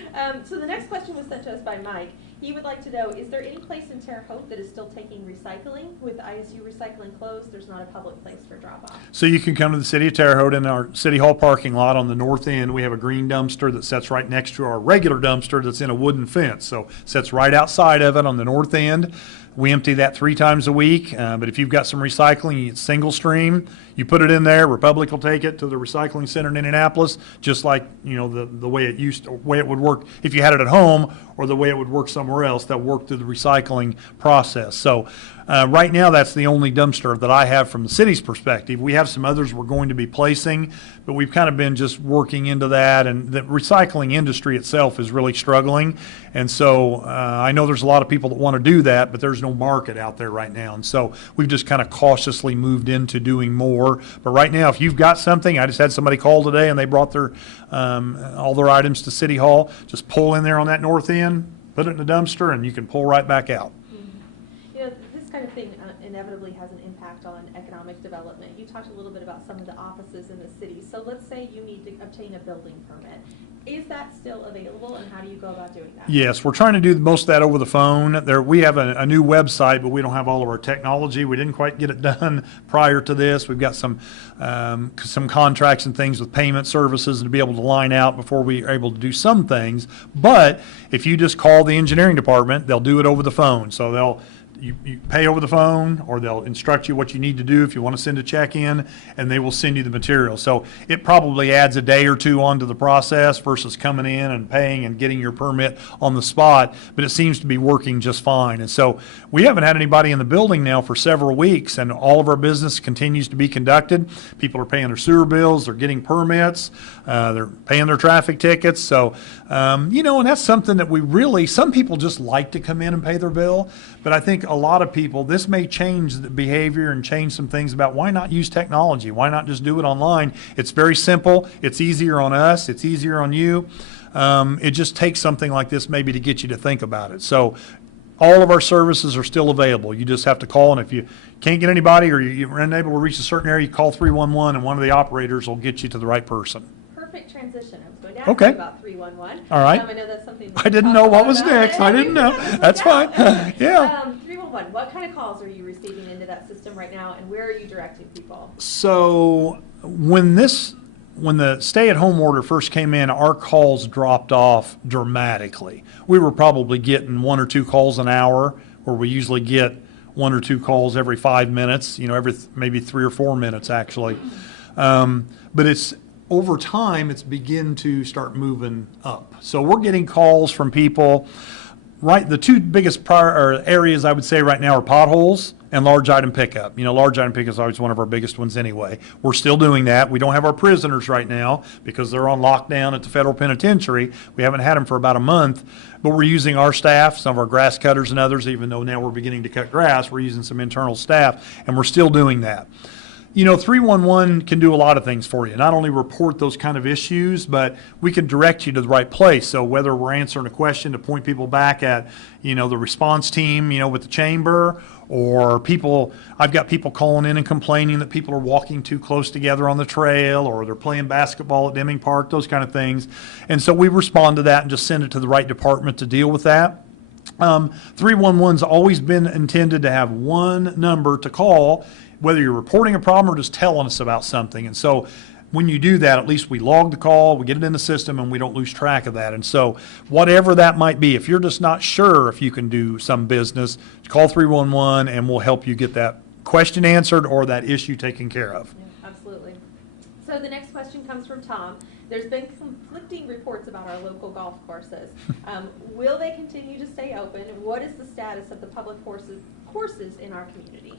So the next question was sent to us by Mike. He would like to know, is there any place in Terre Haute that is still taking recycling? With ISU recycling closed, there's not a public place for drop-off. So you can come to the city of Terre Haute in our City Hall parking lot on the north end. We have a green dumpster that sits right next to our regular dumpster that's in a wooden fence. So sits right outside of it on the north end. We empty that 3 times a week, but if you've got some recycling, it's single stream. You put it in there, Republic will take it to the recycling center in Indianapolis, just like, the way it would work if you had it at home, or the way it would work somewhere else that worked through the recycling process. So right now, that's the only dumpster that I have from the city's perspective. We have some others we're going to be placing, but we've kind of been just working into that, and the recycling industry itself is really struggling. And so I know there's a lot of people that want to do that, but there's no market out there right now. And so we've just kind of cautiously moved into doing more. But right now, if you've got something, I just had somebody call today and they brought their all their items to City Hall. Just pull in there on that north end, put it in the dumpster, and you can pull right back out. Mm-hmm. This kind of thing inevitably has an impact on economic development. You talked a little bit about some of the offices in the city. So let's say you need to obtain a building permit. Is that still available, and how do you go about doing that? Yes, we're trying to do most of that over the phone. We have a new website, but we don't have all of our technology. We didn't quite get it done prior to this. We've got some contracts and things with payment services to be able to line out before we are able to do some things. But if you just call the engineering department, they'll do it over the phone. So you pay over the phone, or they'll instruct you what you need to do if you want to send a check in, and they will send you the material. So it probably adds a day or two onto the process versus coming in and paying and getting your permit on the spot, but it seems to be working just fine. And so we haven't had anybody in the building now for several weeks, and all of our business continues to be conducted. People are paying their sewer bills, they're getting permits, they're paying their traffic tickets. So, and that's something that some people just like to come in and pay their bill, but I think a lot of people, this may change the behavior and change some things about why not use technology? Why not just do it online? It's very simple. It's easier on us. It's easier on you. It just takes something like this maybe to get you to think about it. So all of our services are still available. You just have to call, and if you can't get anybody or you're unable to reach a certain area, you call 311, and one of the operators will get you to the right person. Perfect transition. I was going to ask you about 311. All right. I know that's something I didn't know what was next. I didn't know. That's fine. Yeah. 311, what kind of calls are you receiving into that system right now, and where are you directing people? So when the stay-at-home order first came in, our calls dropped off dramatically. We were probably getting 1 or 2 calls an hour, where we usually get 1 or 2 calls every 5 minutes, every maybe 3 or 4 minutes actually. But it's over time, it's begin to start moving up. So we're getting calls from people. Right, the 2 biggest areas I would say right now are potholes and large item pickup. Large item pickup is always one of our biggest ones anyway. We're still doing that. We don't have our prisoners right now because they're on lockdown at the federal penitentiary. We haven't had them for about a month, but we're using our staff, some of our grass cutters and others, even though now we're beginning to cut grass, we're using some internal staff, and we're still doing that. 311 can do a lot of things for you. Not only report those kind of issues, but we can direct you to the right place. So whether we're answering a question to point people back at, the response team, with the chamber, or I've got people calling in and complaining that people are walking too close together on the trail, or they're playing basketball at Deming Park, those kind of things. And so we respond to that and just send it to the right department to deal with that. 311's always been intended to have one number to call, whether you're reporting a problem or just telling us about something. And so when you do that, at least we log the call, we get it in the system, and we don't lose track of that. And so whatever that might be, if you're just not sure if you can do some business, call 311 and we'll help you get that question answered or that issue taken care of. Yeah, absolutely. So the next question comes from Tom. There's been conflicting reports about our local golf courses. Will they continue to stay open? What is the status of the public courses in our community?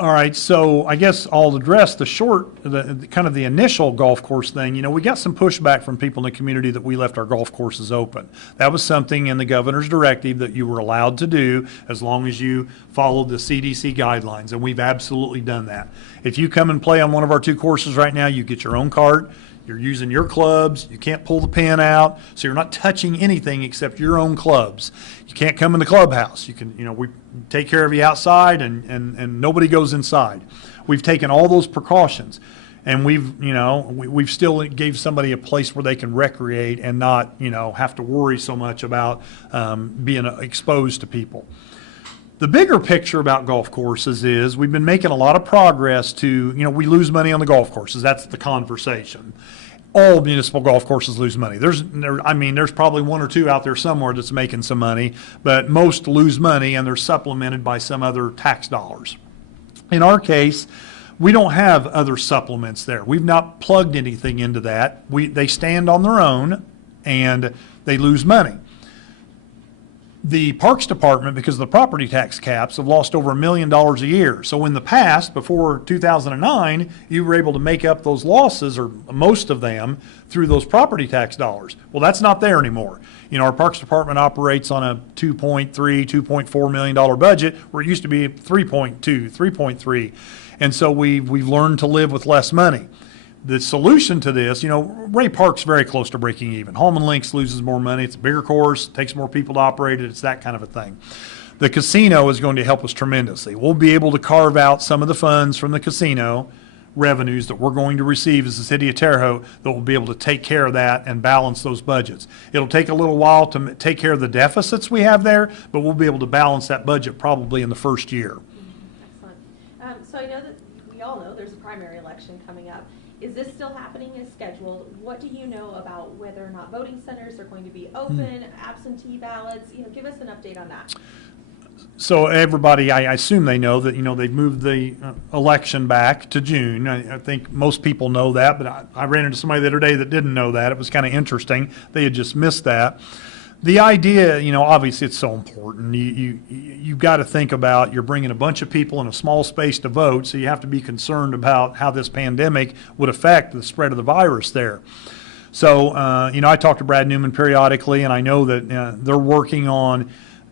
All right, so I guess I'll address the kind of the initial golf course thing. We got some pushback from people in the community that we left our golf courses open. That was something in the governor's directive that you were allowed to do as long as you followed the CDC guidelines, and we've absolutely done that. If you come and play on one of our 2 courses right now, you get your own cart. You're using your clubs. You can't pull the pin out, so you're not touching anything except your own clubs. You can't come in the clubhouse. You can, we take care of you outside, and nobody goes inside. We've taken all those precautions, and we've still gave somebody a place where they can recreate and not, have to worry so much about being exposed to people. The bigger picture about golf courses is we've been making a lot of progress to, we lose money on the golf courses. That's the conversation. All municipal golf courses lose money. There's probably one or two out there somewhere that's making some money, but most lose money and they're supplemented by some other tax dollars. In our case, we don't have other supplements there. We've not plugged anything into that. They stand on their own and they lose money. The Parks Department, because of the property tax caps, have lost over $1 million a year. So in the past, before 2009, you were able to make up those losses, or most of them, through those property tax dollars. Well, that's not there anymore. Our Parks Department operates on a $2.3, $2.4 million budget, where it used to be 3.2, 3.3. And so we've learned to live with less money. The solution to this, Ray Park's very close to breaking even. Holman Links loses more money. It's a bigger course, takes more people to operate it. It's that kind of a thing. The casino is going to help us tremendously. We'll be able to carve out some of the funds from the casino revenues that we're going to receive as the city of Terre Haute that will be able to take care of that and balance those budgets. It'll take a little while to take care of the deficits we have there, but we'll be able to balance that budget probably in the first year. Excellent. So I know that we all know there's a primary election coming up. Is this still happening as scheduled? What do you know about whether or not voting centers are going to be open, absentee ballots? Give us an update on that. So everybody, I assume they know that, they've moved the election back to June. I think most people know that, but I ran into somebody the other day that didn't know that. It was kind of interesting. They had just missed that. The idea, obviously it's so important. You've got to think about, you're bringing a bunch of people in a small space to vote, so you have to be concerned about how this pandemic would affect the spread of the virus there. So, I talk to Brad Newman periodically, and I know that they're working on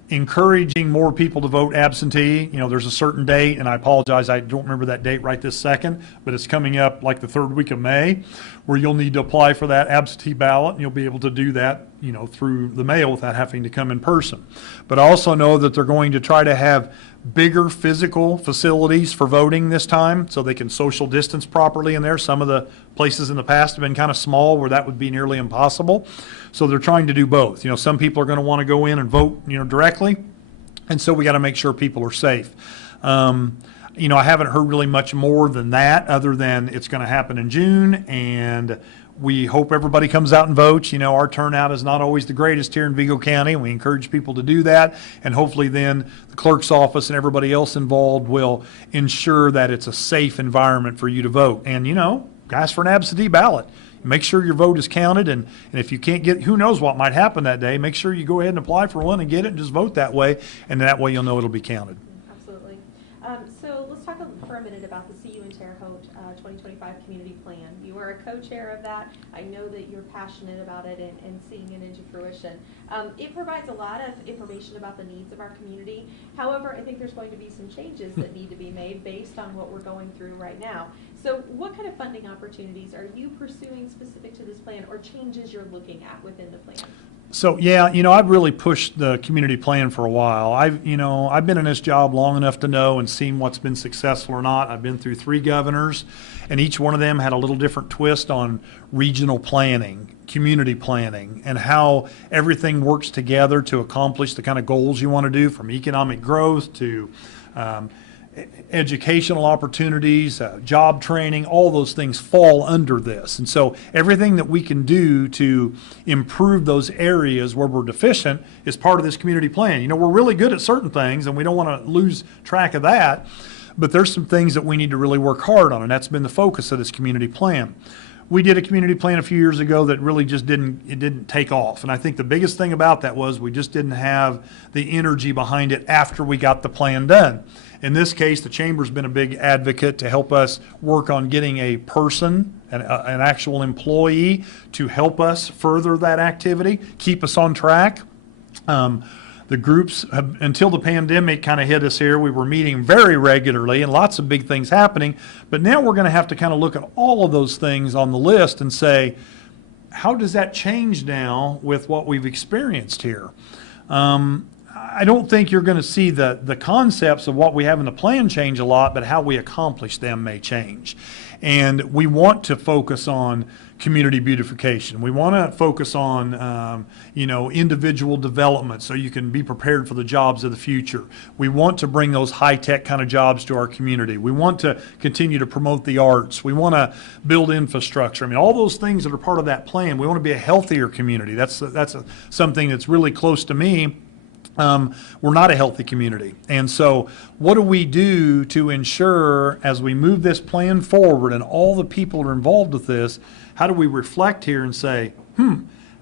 encouraging more people to vote absentee. There's a certain date, and I apologize, I don't remember that date right this second, but it's coming up like the third week of May, where you'll need to apply for that absentee ballot, and you'll be able to do that, through the mail without having to come in person. But I also know that they're going to try to have bigger physical facilities for voting this time so they can social distance properly in there. Some of the places in the past have been kind of small where that would be nearly impossible. So they're trying to do both. Some people are going to want to go in and vote, directly. And so we got to make sure people are safe. I haven't heard really much more than that, other than it's going to happen in June, and we hope everybody comes out and votes. Our turnout is not always the greatest here in Vigo County, and we encourage people to do that. And hopefully then the clerk's office and everybody else involved will ensure that it's a safe environment for you to vote. And, ask for an absentee ballot. Make sure your vote is counted, and if you can't get, who knows what might happen that day, make sure you go ahead and apply for one and get it and just vote that way, and that way you'll know it'll be counted. Absolutely. So let's talk for a minute about the CU and Terre Haute 2025 community plan. You are a co-chair of that. I know that you're passionate about it and seeing it into fruition. It provides a lot of information about the needs of our community. However, I think there's going to be some changes that need to be made based on what we're going through right now. So what kind of funding opportunities are you pursuing specific to this plan, or changes you're looking at within the plan? So yeah, I've really pushed the community plan for a while. I've been in this job long enough to know and seen what's been successful or not. I've been through 3 governors, and each one of them had a little different twist on regional planning, community planning, and how everything works together to accomplish the kind of goals you want to do, from economic growth to educational opportunities, job training. All those things fall under this. And so everything that we can do to improve those areas where we're deficient is part of this community plan. We're really good at certain things, and we don't want to lose track of that, but there's some things that we need to really work hard on, and that's been the focus of this community plan. We did a community plan a few years ago that really just didn't take off. And I think the biggest thing about that was we just didn't have the energy behind it after we got the plan done. In this case, the Chamber's been a big advocate to help us work on getting a person, an actual employee, to help us further that activity, keep us on track. The groups have, until the pandemic kind of hit us here, we were meeting very regularly and lots of big things happening. But now we're going to have to kind of look at all of those things on the list and say, how does that change now with what we've experienced here? I don't think you're going to see the concepts of what we have in the plan change a lot, but how we accomplish them may change. And we want to focus on community beautification. We want to focus on, individual development so you can be prepared for the jobs of the future. We want to bring those high-tech kind of jobs to our community. We want to continue to promote the arts. We want to build infrastructure. I mean, all those things that are part of that plan. We want to be a healthier community. That's something that's really close to me. We're not a healthy community. And so what do we do to ensure as we move this plan forward and all the people that are involved with this, how do we reflect here and say,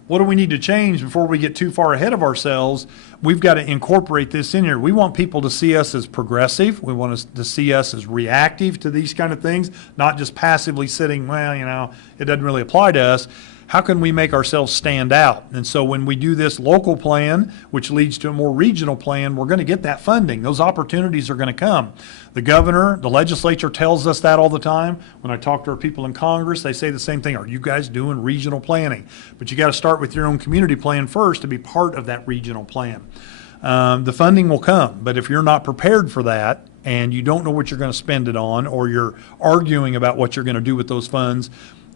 what do we need to change before we get too far ahead of ourselves? We've got to incorporate this in here. We want people to see us as progressive. We want us to see us as reactive to these kind of things, not just passively sitting, it doesn't really apply to us. How can we make ourselves stand out? And so when we do this local plan, which leads to a more regional plan, we're going to get that funding. Those opportunities are going to come. The governor, the legislature tells us that all the time. When I talk to our people in Congress, they say the same thing. Are you guys doing regional planning? But you got to start with your own community plan first to be part of that regional plan. The funding will come, but if you're not prepared for that and you don't know what you're going to spend it on, or you're arguing about what you're going to do with those funds,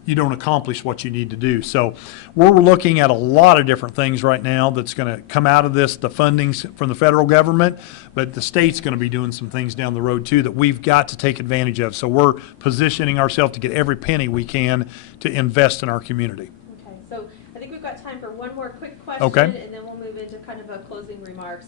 you don't accomplish what you need to do. So we're looking at a lot of different things right now that's going to come out of this, the fundings from the federal government, but the state's going to be doing some things down the road too that we've got to take advantage of. So we're positioning ourselves to get every penny we can to invest in our community. Okay, so I think we've got time for one more quick question, Okay. and then we'll move into kind of a closing remarks.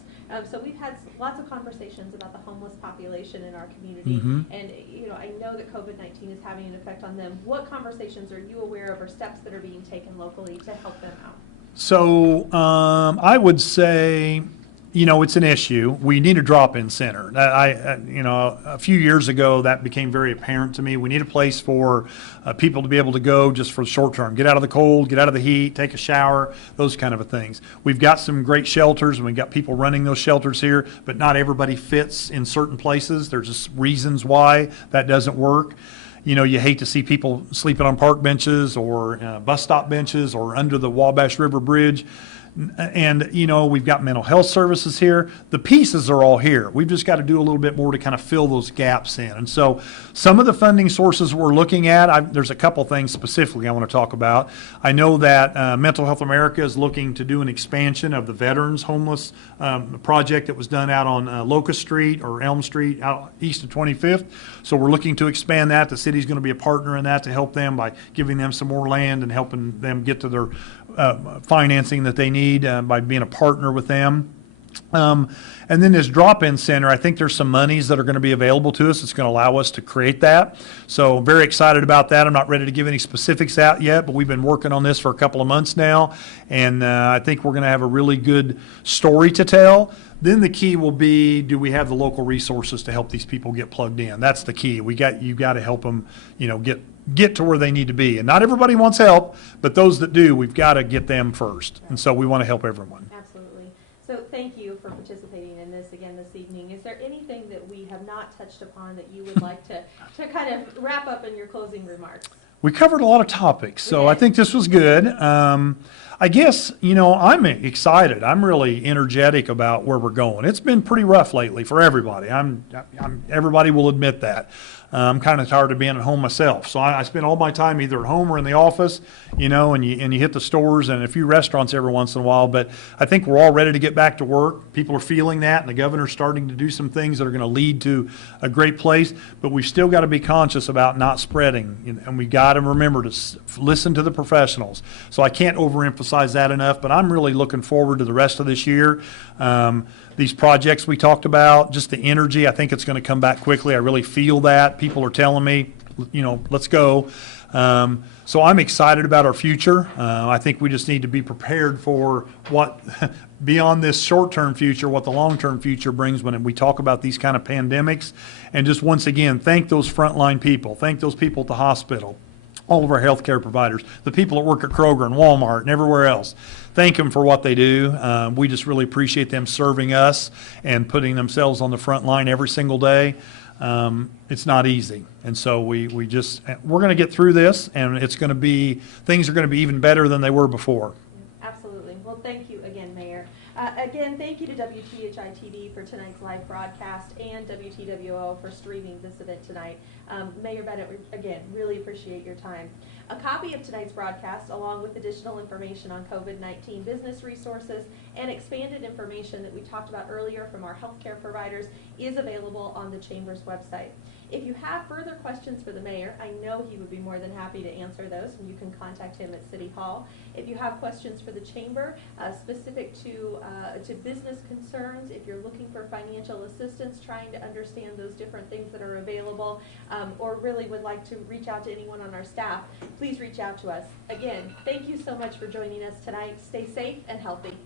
So we've had lots of conversations about the homeless population in our community, and I know that COVID-19 is having an effect on them. What conversations are you aware of, or steps that are being taken locally to help them out? So I would say, it's an issue. We need a drop-in center. A few years ago, that became very apparent to me. We need a place for people to be able to go just for the short term, get out of the cold, get out of the heat, take a shower, those kind of things. We've got some great shelters, and we've got people running those shelters here, but not everybody fits in certain places. There's just reasons why that doesn't work. You hate to see people sleeping on park benches or bus stop benches or under the Wabash River Bridge. And, we've got mental health services here. The pieces are all here. We've just got to do a little bit more to kind of fill those gaps in. And so some of the funding sources we're looking at, there's a couple things specifically I want to talk about. I know that Mental Health America is looking to do an expansion of the Veterans Homeless project that was done out on Locust Street or Elm Street out east of 25th. So we're looking to expand that. The city's going to be a partner in that to help them by giving them some more land and helping them get to their financing that they need by being a partner with them. And then this drop-in center, I think there's some monies that are going to be available to us. It's going to allow us to create that. So very excited about that. I'm not ready to give any specifics out yet, but we've been working on this for a couple of months now. And I think we're going to have a really good story to tell. Then the key will be, do we have the local resources to help these people get plugged in? That's the key. You got to help them, get to where they need to be. And not everybody wants help, but those that do, we've got to get them first. And so we want to help everyone. Absolutely. So thank you for participating in this again this evening. Is there anything that we have not touched upon that you would like to kind of wrap up in your closing remarks? We covered a lot of topics, so I think this was good. I guess, I'm excited. I'm really energetic about where we're going. It's been pretty rough lately for everybody. Everybody will admit that. I'm kind of tired of being at home myself. So I spend all my time either at home or in the office, and you hit the stores and a few restaurants every once in a while. But I think we're all ready to get back to work. People are feeling that, and the governor's starting to do some things that are going to lead to a great place. But we've still got to be conscious about not spreading, and we got to remember to listen to the professionals. So I can't overemphasize that enough, but I'm really looking forward to the rest of this year. These projects we talked about, just the energy, I think it's going to come back quickly. I really feel that. People are telling me, let's go. So I'm excited about our future. I think we just need to be prepared for what, beyond this short-term future, what the long-term future brings when we talk about these kind of pandemics. And just once again, thank those frontline people. Thank those people at the hospital. all of our healthcare providers, the people that work at Kroger and Walmart and everywhere else. Thank them for what they do. We just really appreciate them serving us and putting themselves on the front line every single day. It's not easy. And so we're going to get through this, and things are going to be even better than they were before. Absolutely. Well, thank you again, Mayor. Again, thank you to WTHI TV for tonight's live broadcast and WTWO for streaming this event tonight. Mayor Bennett, again, really appreciate your time. A copy of tonight's broadcast, along with additional information on COVID-19 business resources and expanded information that we talked about earlier from our healthcare providers, is available on the Chamber's website. If you have further questions for the mayor, I know he would be more than happy to answer those, and you can contact him at City Hall. If you have questions for the Chamber specific to business concerns, if you're looking for financial assistance, trying to understand those different things that are available, or really would like to reach out to anyone on our staff, please reach out to us. Again, thank you so much for joining us tonight. Stay safe and healthy.